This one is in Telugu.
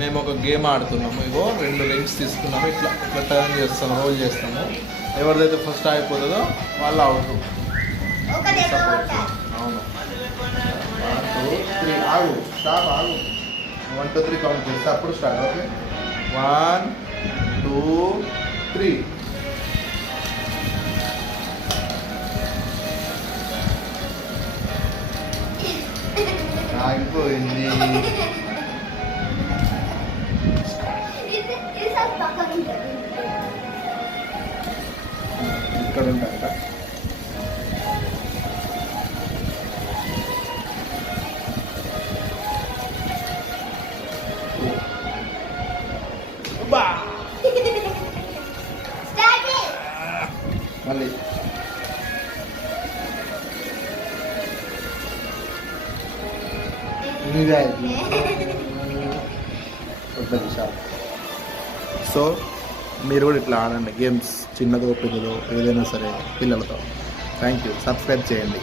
మేము ఒక గేమ్ ఆడుతున్నాము. ఇగో 2 రింగ్స్ తీసుకున్నాము. ఇట్లా ఇట్లా టర్న్ చేస్తాము, రోల్ చేస్తాము. ఎవరిదైతే ఫస్ట్ అయిపోతుందో వాళ్ళు అవుట్. అవును. 1 2 3 ఆగు, స్టాప్, ఆగు. 1 2 3 కౌంట్ చేస్తే అప్పుడు స్టార్ట్. ఓకే, 1 2 3. ఆగిపోయింది. ఇక్కడ ఉంటాయి కదా. మళ్ళీ సో మీరు కూడా ఇట్లా ఆడండి గేమ్స్, చిన్నదో పెద్దదో ఏదైనా సరే పిల్లలతో. Thank you. సబ్స్క్రైబ్ చేయండి.